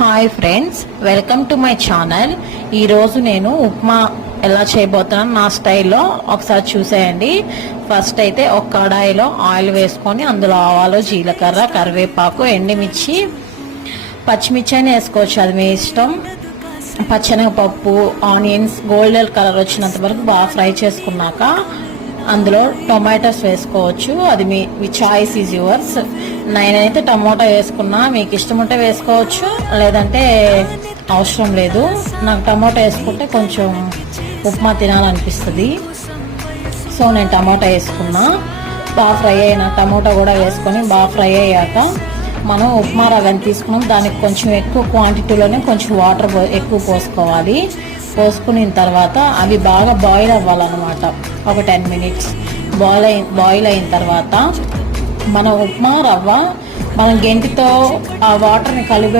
Hi friends, welcome to my channel. ఈరోజు నేను ఉప్మా ఎలా చేయబోతున్నాను నా స్టైల్లో ఒకసారి చూసేయండి. ఫస్ట్ అయితే ఒక కడాయిలో ఆయిల్ వేసుకొని అందులో ఆవాలు, జీలకర్ర, కరివేపాకు, ఎండుమిర్చి, పచ్చిమిర్చి అని వేసుకోవచ్చు, అది మీ ఇష్టం. పచ్చెనగపప్పు, ఆనియన్స్ గోల్డెన్ కలర్ వచ్చినంత వరకు బాగా ఫ్రై చేసుకున్నాక అందులో టొమాటోస్ వేసుకోవచ్చు. అది మీ చాయిస్ ఈజ్ యువర్స్. నేనైతే టమోటా వేసుకున్నా, మీకు ఇష్టం ఉంటే వేసుకోవచ్చు, లేదంటే అవసరం లేదు. నాకు టమోటా వేసుకుంటే కొంచెం ఉప్మా తినాలనిపిస్తుంది, సో నేను టమోటా వేసుకున్నా. బాగా ఫ్రై అయిన టమోటా కూడా వేసుకొని బాగా ఫ్రై అయ్యాక మనం ఉప్మా రవ్వని తీసుకున్నాం. దానికి కొంచెం ఎక్కువ క్వాంటిటీలోనే కొంచెం వాటర్ ఎక్కువ పోసుకోవాలి. పోసుకున్న తర్వాత అవి బాగా బాయిల్ అవ్వాలన్నమాట. ఒక 10 minutes బాయిల్ అయిన తర్వాత మన ఉప్మా రవ్వ మనం గెంటితో ఆ వాటర్ని కలిపి